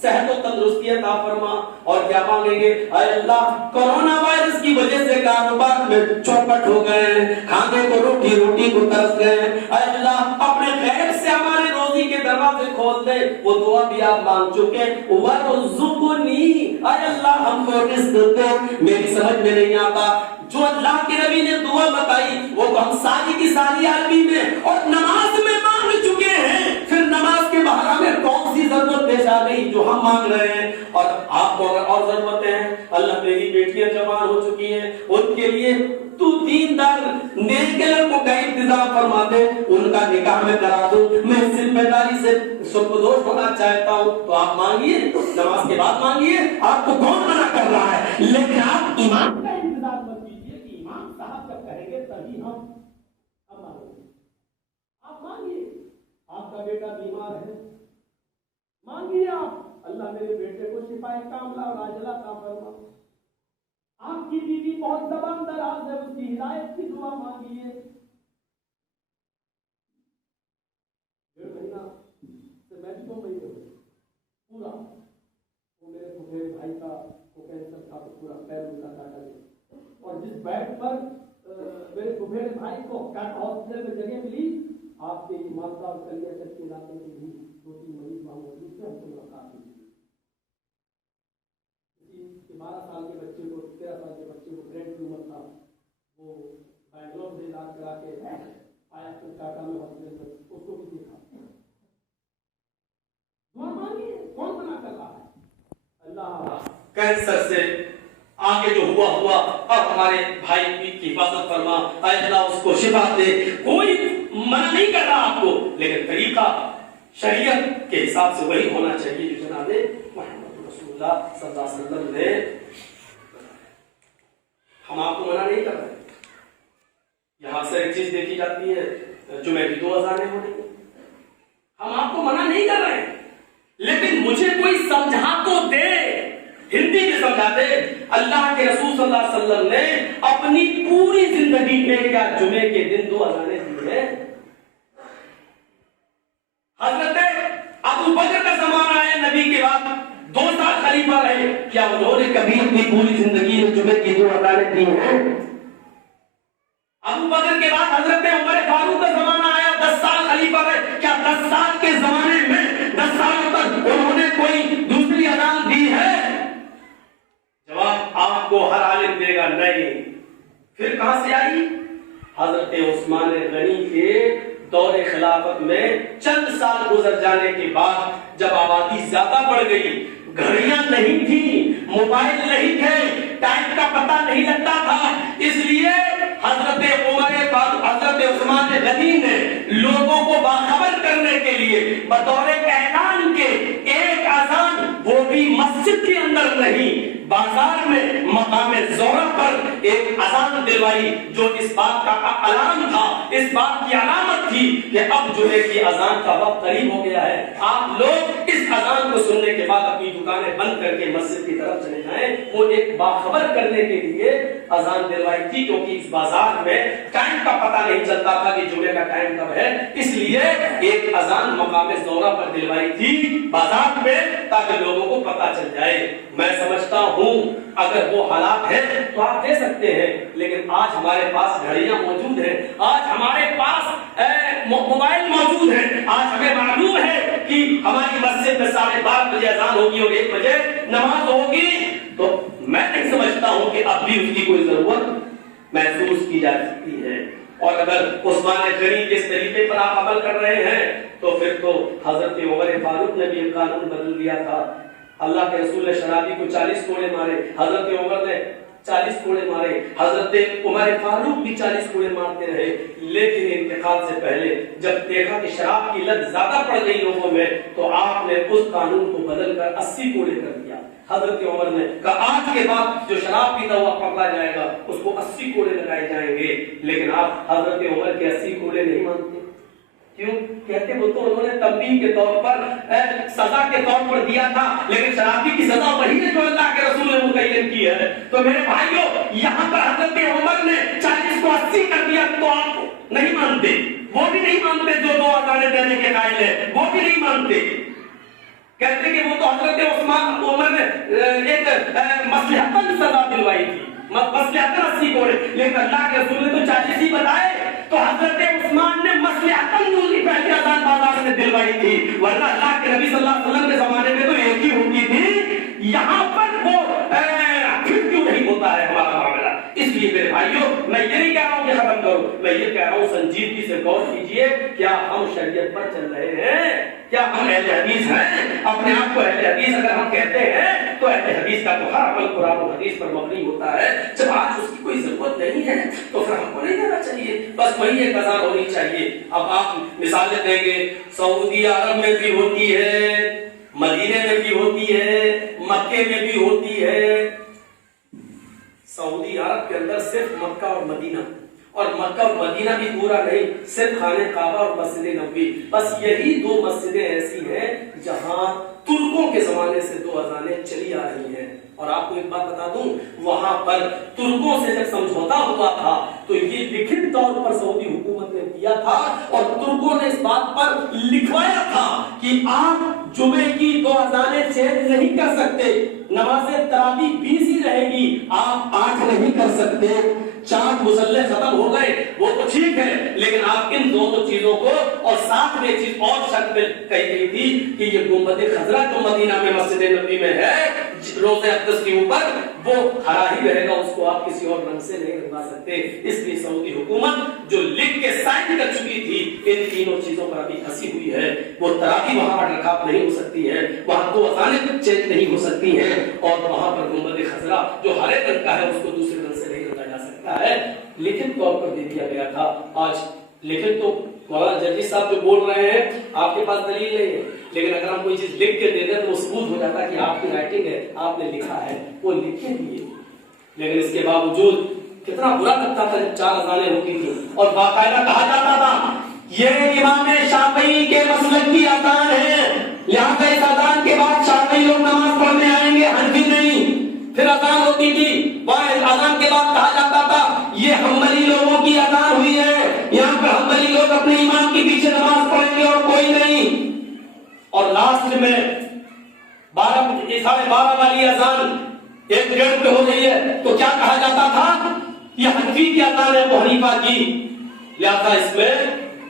صحت و تندرستی عطا فرما۔ اور کیا مانگیں گے؟ اے اللہ کورونا وائرس کی وجہ سے کاروبار میں چوپٹ ہو گئے، کھانے کو روٹی کو ترس گئے، اے اللہ اپنے خیر سے ہمارے روزی کے دروازے کھول دے، وہ دعا بھی آپ مانگ چکے۔ وارزقنی، اے اللہ ہم کو رزق دے، میری سمجھ میں نہیں آتا جو اللہ کے نبی نے دعا بتائی وہ تو ہم ساری کی ساری عربی میں اور نماز میں مانگ چکے ہیں، پھر نماز کے باہر ہمیں کون سی ضرورت پیش آ گئی جو ہم مانگ رہے ہیں؟ اور آپ کو اگر اور ضرورتیں ہیں، اللہ میری بیٹیاں جوان ہو چکی ہیں، ان کے لیے تو دیندار نیک لڑکوں کا انتظام فرما دے، ان کا نکاح میں کرا دو، میں ذمہ داری سے سپردوش ہونا چاہتا ہوں۔ تو آپ مانگیے، نماز کے بعد مانگیے، آپ کو کون منع کر رہا ہے؟ لیکن آپ ایمان کا انتظار مت کیجیے کہ امام صاحب جب کہیں گے تبھی ہم مانگیں گے۔ آپ مانگیے، آپ کا بیٹا بیمار ہے، مانگیے آپ اللہ میرے بیٹے کو شفائے کاملہ اور عاجلہ عطا فرما۔ آپ کی بیوی بہت زبان دراز ہے، اس کی ہدایت کی دعا مانگیے۔ 1.5 مہینہ سے میں بھی 2 مہینے ہوئے پورا، وہ میرے پھپھیرے بھائی کا کو کینسر تھا تو پورا پیر ان کا کاٹا گیا، اور جس بیڈ پر میرے پھپھیرے بھائی کو ہاسپٹل میں جگہ ملی، آپ کے مالدہ اور کلیا چک کے علاقے میں بھی 2-3 مریض وہاں موجود تھے، ہم سے ملاقات ہوئی۔ 12 سال کے بچے کو 13 سال کے بچے کو برین ٹیومر تھا، وہ بنگلور سے علاج کرا کے آیا پھر ٹاٹا میں ہاسپٹل میں، اس کو بھی دیکھا۔ دعا مانگیے، کون منع کر رہا ہے؟ اللہ کینسر سے آگے جو ہوا اب ہمارے بھائی کی حفاظت فرما، اے اللہ اس کو شفا دے۔ کوئی منع نہیں کر رہا آپ کو، لیکن طریقہ شریعت کے حساب سے وہی ہونا چاہیے جو جناب محمد رسول اللہ صلی اللہ علیہ وسلم نے۔ ہم آپ کو منع نہیں کر رہے، یہاں سے ایک چیز دیکھی جاتی ہے جمعے کی 2 اذانیں ہو رہی ہیں، ہم آپ کو منع نہیں کر رہے، لیکن مجھے کوئی سمجھا تو دے، ہندی میں سمجھا دے۔ اللہ کے رسول صلی اللہ علیہ وسلم نے اپنی پوری زندگی میں کیا جمعے کے دن 2 اذانیں دی ہیں؟ حضرت ابو بکر کا زمانہ ہے، نبی کے بعد 2 سال خلیفہ رہے، کیا انہوں نے کبھی اپنی پوری زندگی میں جمعے کی 2 اذانیں دی ہیں؟ ابو بکر کے بعد حضرت عمر فاروق کا زمانہ آیا، 10 سال خلیفہ رہے، کیا 10 سال کے زمانے میں 10 سالوں تک انہوں نے کوئی دوسری اذان دی ہے؟ جواب آپ کو ہر عالم دے گا نہیں۔ پھر کہاں سے آئی؟ حضرت عثمان غنی کے دور خلافت میں چند سال گزر جانے کے بعد جب آبادی زیادہ بڑھ گئی، گھڑیاں نہیں تھی، موبائل نہیں تھے، ٹائم کا پتہ نہیں لگتا تھا، اس لیے حضرت عمر فاروق حضرت عثمان غنی نے لوگوں کو باخبر کرنے کے لیے بطور اعلان کے ایک اذان، وہ بھی مسجد کے اندر نہیں، بازار میں مقام زہرہ پر ایک اذان دلوائی، جو اس بات کا اعلان تھا، اس بات کی علامت تھی کہ اب جمعے کی اذان کا وقت قریب ہو گیا ہے، آپ لوگ اس اذان کو سننے کے بعد اپنی دکانیں بند کر کے مسجد کی طرف چلے جائیں۔ وہ ایک باخبر کرنے کے لیے اذان دلوائی تھی، کیونکہ اس بازار میں ٹائم کا پتہ نہیں چلتا تھا کہ جمعے کا ٹائم کب ہے، اس لیے ایک اذان مقام زہرہ پر دلوائی تھی بازار میں، تاکہ لوگوں کو پتہ چل جائے۔ میں سمجھتا ہوں اگر وہ حالات ہیں تو آپ دے سکتے ہیں، لیکن آج ہمارے پاس گھڑیاں موجود ہیں، آج ہمارے پاس موبائل موجود ہیں، آج ہمیں معلوم ہے کہ ہماری مسجد میں 12:30 بجے اذان ہوگی اور 1 بجے نماز ہوگی، تو میں نہیں سمجھتا ہوں کہ اب بھی اس کی کوئی ضرورت محسوس کی جا سکتی ہے۔ اور اگر عثمان غنی کے اس طریقے پر آپ عمل کر رہے ہیں تو پھر تو حضرت عمر فاروق نے بھی ایک قانون بدل دیا تھا، اللہ کے رسول نے شرابی کو 40 کوڑے مارے، حضرت عمر نے 40 کوڑے مارے، حضرت عمر فاروق بھی 40 کوڑے مارتے رہے، لیکن انتقال سے پہلے جب دیکھا کہ شراب کی لت زیادہ پڑ گئی لوگوں میں تو آپ نے اس قانون کو بدل کر 80 کوڑے کر دیا۔ حضرت عمر نے کہا آج کے بعد جو شراب پیتا ہوا پکڑا جائے گا اس کو 80 کوڑے لگائے جائیں گے، لیکن آپ حضرت عمر کے 80 کوڑے نہیں مانتے، کیوں؟ کہتے وہ تو انہوں نے تنبیہ کے طور پر سزا کے طور پر دیا تھا، لیکن شرابی کی سزا وہی ہے جو اللہ کے رسول نے متعین کی ہے۔ تو میرے بھائیوں، یہاں پر حضرت عمر نے 40 کو 80 کر دیا تو آپ نہیں مانتے، وہ بھی نہیں مانتے جو 2 اذانیں دینے کے قائل ہے، وہ بھی نہیں مانتے، کہتے کہ وہ تو حضرت عثمان عمر نے ایک مصلحتاً سزا دلوائی تھی، مصلحتاً 80 کوڑے، لیکن اللہ کے رسول نے تو 40 ہی بتائے، تو حضرت عثمان نے مصلحتاً پہلی اذان بازار میں دلوائی تھی، ورنہ اللہ کے نبی صلی اللہ علیہ وسلم کے زمانے میں تو ایک ہی ہوتی تھی، یہاں پر وہ پھر کیوں نہیں ہوتا ہے ہمارا معاملہ؟ اس لیے میرے بھائیوں، میں یہ نہیں کہہ رہا ہوں کہ ختم کرو، میں یہ کہہ رہا ہوں سنجیدگی سے غور کیجئے، کیا ہم شریعت پر چل رہے ہیں؟ کیا ہم اہل حدیث ہیں؟ اپنے آپ کو اہل حدیث اگر ہم کہتے ہیں تو اہل حدیث کا تو ہر عمل قرآن و حدیث پر مبنی ہوتا ہے، جب آج اس کی کوئی ضرورت نہیں ہے تو پھر ہم کو نہیں دینا چاہیے، بس وہی ایک اذان ہونی چاہیے۔ اب آپ مثالیں دیں گے، سعودی عرب میں بھی ہوتی ہے، مدینے میں بھی ہوتی ہے، مکے میں بھی ہوتی ہے، سعودی عرب کے اندر صرف مکہ اور مدینہ، اور مکہ اور مدینہ بھی پورا نہیں، صرف خانہ کعبہ اور مسجد نبوی، بس یہی 2 مسجدیں ایسی ہیں جہاں ترکوں کے زمانے سے 2 اذانیں چلی آ رہی ہیں. اور آپ کو ایک بات بتا دوں, وہاں پر ترکوں سے جب سمجھوتا ہوا تھا تو یہ لکھت طور پر سعودی حکومت نے دیا تھا, اور ترکوں نے اس بات پر لکھوایا تھا کہ آپ جمعے کی 2 اذانیں چینج نہیں کر سکتے, نماز تراویح 20 ہی رہے گی, آپ 8 نہیں کر سکتے. 4 مسلح ختم ہو گئے وہ تو ٹھیک ہے, لیکن آپ ان دونوں چیزوں کو, اور ساتھ میں چیز اور شرط میں کہی گئی تھی کہ یہ گنبد خضرا جو مدینہ میں مسجد نبی میں ہے روضہ اقدس کے اوپر, وہ ہرا ہی رہے گا, اس کو آپ کسی اور رنگ سے نہیں رنگوا سکتے. اس لیے سعودی حکومت جو لکھ کے سائن کر چکی تھی ان تینوں چیزوں پر ابھی پھنسی ہوئی ہے. وہ تراویح وہاں پر رکعت نہیں ہو سکتی ہے, وہاں 2 اذانیں چینج نہیں ہو سکتی ہیں, اور وہاں پر گنبد خضرا جو ہرے رنگ کا ہے اس کو دوسرے رنگ سے نہیں رنگا جا سکتا ہے. لکھت طور پر دے دیا گیا تھا. آج لکھت تو مولانا جرجی صاحب جو بول رہے ہیں آپ کے پاس دلیل نہیں ہے, لیکن اگر ہم کوئی چیز لکھ کے دے دیں تو وہ ثبوت ہو جاتا ہے کہ آپ کی رائٹنگ ہے, آپ نے لکھا ہے, وہ لکھے دیے. لیکن اس کے باوجود کتنا برا لگتا تھا جب 4 اذانیں ہوتی تھی اور باقاعدہ کہا جاتا تھا یہ امام شافعی کے مسلک کی اذان ہے, لہٰذا اس اذان کے بعد شافعی لوگ نماز پڑھنے آئیں گے, حنفی نہیں. پھر اذان ہوتی تھی, اذان کے بعد کہا جاتا تھا یہ حنبلی لوگوں کی اذان ہوئی ہے, یہاں پر حنبلی لوگ اپنے امام کے پیچھے نماز پڑھیں گے اور کوئی نہیں. اور لاسٹ میں 12:30 والی اذان 1:30 پہ ہو گئی ہے تو کیا کہا جاتا تھا یہ حنفی کی اذان ہے ابو حنیفہ کی, لہذا اس میں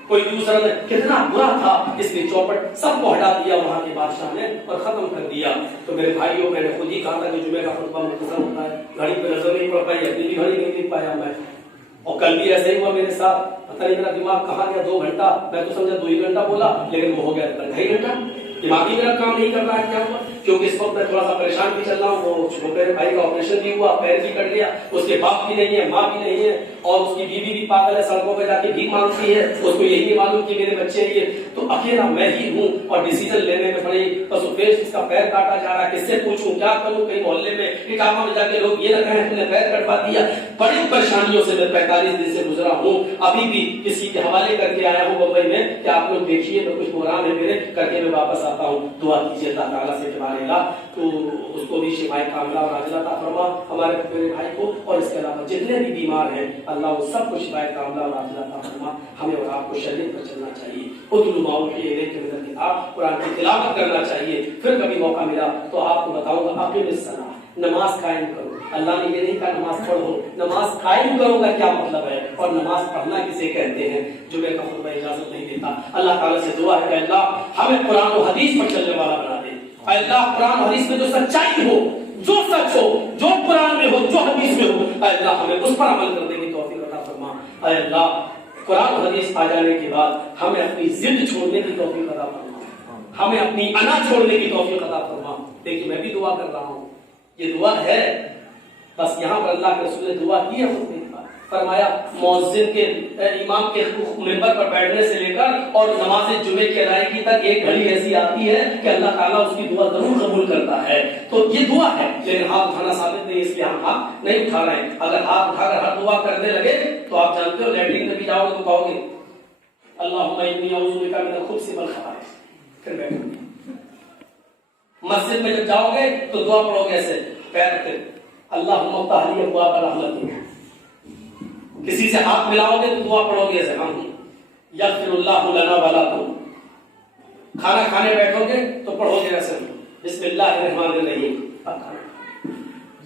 کوئی دوسرا نہیں. کتنا برا تھا, اس نے چوپٹ سب کو ہٹا دیا وہاں کے بادشاہ نے اور ختم کر دیا. تو میرے بھائیوں میں نے خود ہی کہا تھا کہ جمعے کا خطبہ مختصر ہوتا ہے, گھڑی پہ نظر نہیں پڑ پائی, اپنی گھڑی نہیں دیکھ پایا میں, اور کل بھی ایسے ہی ہوا میرے ساتھ. پتہ نہیں میرا دماغ کہاں گیا, 2 گھنٹہ میں تو سمجھا 2 ہی گھنٹہ بولا, لیکن وہ ہو گیا 2.5 گھنٹہ. دماغی میرا کام نہیں کر رہا ہے, کیا ہوا, کیونکہ اس وقت میں تھوڑا سا پریشان بھی چل رہا ہوں. وہ چھوٹے بھائی کا آپریشن بھی ہوا, پیر بھی کٹ گیا, اس کے باپ بھی نہیں ہے, ماں بھی نہیں ہے, اور اس کی بیوی بھی پاگل ہے, سڑکوں پہ جا کے بھیک مانگتی ہے, اس کو یہی نہیں معلوم کہ میرے بچے ہیں یہ, تو اکیلا میں ہی ہوں اور ڈیسیژن لینے میں بڑی پسوپیش. اس کا پیر کاٹا جا رہا ہے, کس سے پوچھوں, کیا کروں, کہیں محلے میں اقامہ میں جا کے لوگ یہ لگا ہے تم نے پیر کٹوا دیا. بڑی پریشانیوں سے میں 45 دن سے گزرا ہوں. ابھی بھی کسی کے حوالے کر کے آیا ہوں بمبئی میں کہ آپ لوگ دیکھیے تو کچھ پروگرام ہے میرے, کر کے میں واپس آتا ہوں. دعا کیجیے اللہ تعالیٰ سے تبارک اللہ تو اس کو بھی شفائے کاملہ اور عاجلہ عطا فرما, ہمارے میرے بھائی کو, اور اس کے علاوہ جتنے بھی بیمار ہیں اللہ وہ سب کو شفائے کاملہ اور عاجلہ عطا فرما. ہمیں اور آپ کو شریعت پر چلنا چاہیے, اتلو ما اوحی الیک من الکتاب, قرآن کی تلاوت کرنا چاہیے. پھر کبھی موقع ملا تو آپ کو بتاؤں گا اقیم الصلاۃ, نماز قائم کرو. اللہ نے یہ نہیں کہا نماز پڑھو, نماز قائم کرو کا کیا مطلب ہے, اور نماز پڑھنا کسے کہتے ہیں. جمعے کا خطبہ اجازت نہیں دیتا. اللہ تعالیٰ سے دعا ہے کہ اللہ ہمیں قرآن و حدیث پر چلنے والا بنا دے. اللہ قرآن و حدیث میں جو سچائی ہو, جو سچ ہو, جو قرآن میں ہو, جو حدیث میں ہو, اللہ ہمیں اس پر عمل کرنے کی توفیق عطا فرما. اے اللہ قرآن و حدیث آ جانے کے بعد ہمیں اپنی ضد چھوڑنے کی توفیق عطا فرما, ہمیں اپنی انا چھوڑنے کی توفیق عطا فرما. دیکھیے میں بھی دعا کر رہا ہوں, یہ دعا ہے, بس یہاں پر اللہ کے رسول نے دعا کی ہے, فرمایا مؤذن کے امام کے منبر پر بیٹھنے سے لے کر اور نماز جمعے کی ادائیگی تک ایک گھڑی ایسی آتی ہے کہ اللہ تعالیٰ اس کی دعا ضرور قبول کرتا ہے. تو یہ دعا ہے, لیکن ہاتھ اٹھانا ثابت نہیں, اس لیے ہم ہاتھ نہیں اٹھا رہے ہیں. اگر ہاتھ اٹھا کر ہر دعا کرنے لگے تو آپ جانتے ہو لیٹرین میں بھی جاؤ گے تو کہو گے اللہم انی اعوذ بک من الخبث والخبائث, پھر بیٹھو. مسجد میں جب جاؤ گے تو دعا پڑھو گے ایسے پیر رکھتے, اللہم افتح لی ابواب رحمتک. کسی سے ہاتھ ملاؤ گے تو دعا پڑھو گے ایسے, ہم یغفر اللہ لنا ولکم. کھانا کھانے بیٹھو گے تو پڑھو گے ایسے بسم اللہ الرحمن الرحیم.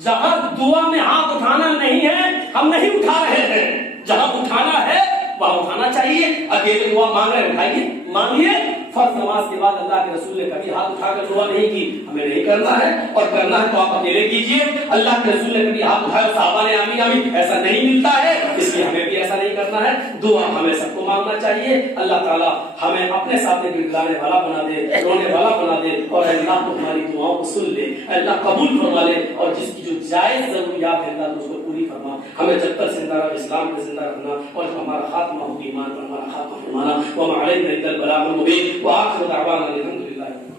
جہاں دعا میں ہاتھ اٹھانا نہیں ہے ہم نہیں اٹھا رہے ہیں, جہاں اٹھانا ہے وہاں اٹھانا چاہیے. اکیلے دعا مانگ رہے ہیں, اٹھائیے مانگیے. فرض نماز کے بعد اللہ کے رسول نے کبھی ہاتھ اٹھا کر دعا نہیں کی, ہمیں نہیں کرنا ہے, اور کرنا ہے تو آپ اکیلے کیجیے. اللہ کے رسول نے کبھی ہاتھ اٹھایا صحابہ نے آمین آمین, ایسا نہیں ملتا ہے, اس لیے ہمیں بھی ایسا نہیں کرنا ہے. دعا ہمیں سب کو مانگنا چاہیے. اللہ تعالیٰ ہمیں اپنے سامنے گڑگڑانے والا بنا دے, رونے والا بنا دے, اور اللہ کو ہماری دعاؤں کو سن لے, اللہ قبول فرما لے, اور جس کی جو جائز ضروریات ہے اللہ اس کو پوری فرما. ہمیں جب تک زندہ رہا اسلام میں زندہ رکھنا, اور ہمارا خاتمہ ہو ایمان پر ہمارا خاتمہ فرمانا. وما علینا الا البلاغ المبین. وآخر دعوانا